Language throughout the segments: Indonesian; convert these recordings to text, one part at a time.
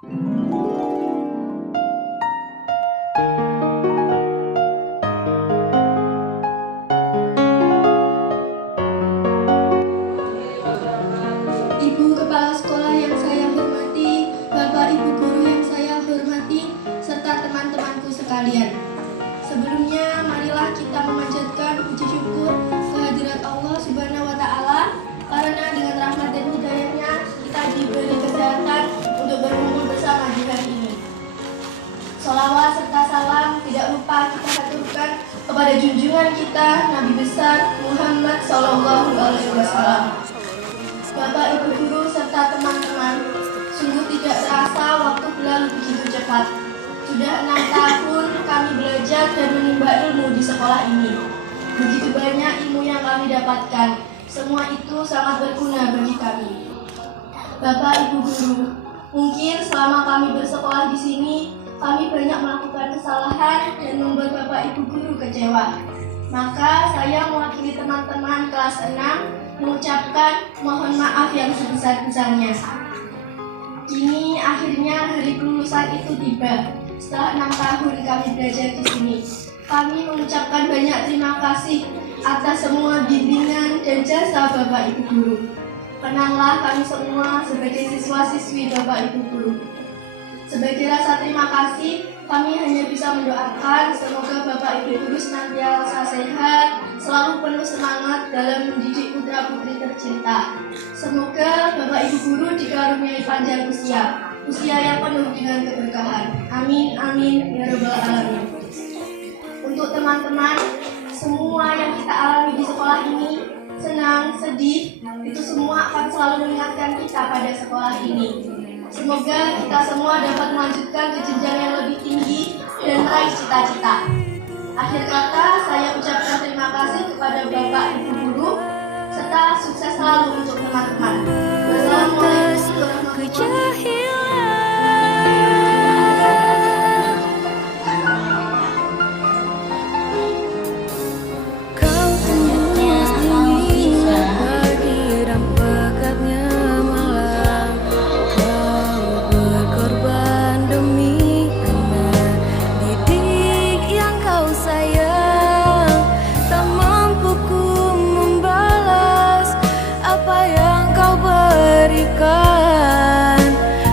Ibu Kepala Sekolah yang saya hormati, Bapak Ibu Guru yang saya hormati, serta teman-temanku sekalian. Sebelumnya, marilah kita memanjatkan puji syukur kehadirat Allah Subhanahu wa Ta'ala, karena dengan rahmat dan hidayahnya kita diberi kesehatan untuk berkumpul bersama di hari ini. Sholawat serta salam tidak lupa kita haturkan kepada junjungan kita Nabi besar Muhammad Sallallahu Alaihi Wasallam. Bapak Ibu Guru serta teman-teman, sungguh tidak terasa waktu berlalu begitu cepat. Sudah 6 tahun kami belajar dan menimba ilmu di sekolah ini. Begitu banyak ilmu yang kami dapatkan. Semua itu sangat berguna bagi kami. Bapak Ibu Guru, mungkin selama kami bersekolah di sini, kami banyak melakukan kesalahan dan membuat Bapak Ibu Guru kecewa. Maka saya mewakili teman-teman kelas 6 mengucapkan mohon maaf yang sebesar-besarnya. Kini akhirnya hari kelulusan itu tiba. Setelah 6 tahun kami belajar di sini, kami mengucapkan banyak terima kasih atas semua bimbingan dan jasa Bapak Ibu Guru. Kenanglah kami semua sebagai siswa-siswi Bapak Ibu Guru. Sebagai rasa terima kasih, kami hanya bisa mendoakan semoga Bapak Ibu Guru senantiasa sehat, selalu penuh semangat dalam mendidik putra-putri tercinta. Semoga Bapak Ibu Guru dikaruniai panjang usia yang penuh dengan keberkahan. Amin, amin, ya rabbal alamin. Untuk teman-teman, semua yang kita alami di sekolah ini, senang, sedih, itu semua akan selalu mengingatkan kita pada sekolah ini. Semoga kita semua dapat melanjutkan ke jenjang yang lebih tinggi dan meraih cita-cita. Akhir kata, saya ucapkan terima kasih kepada Bapak Ibu Guru, serta sukses selalu untuk teman-teman. Wassalamualaikum warahmatullahi wabarakatuh.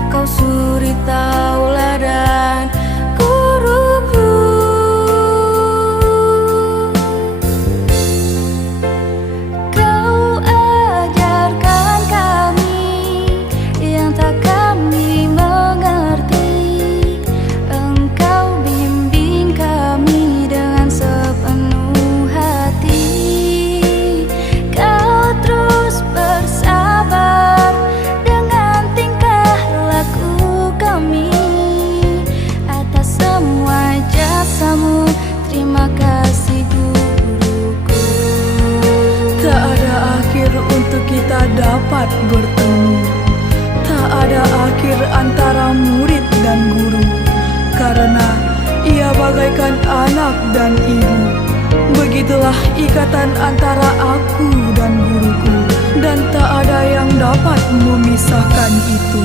Kau suri tauladan guruku. Kau ajarkan kami yang tak kami mengerti. Engkau bimbing kami dengan sepenuh hati. Kau terus bersabar dengan tingkah laku kami. Atas semua jasamu, terima kasih guruku. Tak ada akhir untuk kita dapat bertemu. Tak ada akhir antara murid dan guru, karena ia bagaikan anak dan ibu. Begitulah ikatan antara aku dan guruku, dan tak ada yang dapat memisahkan itu.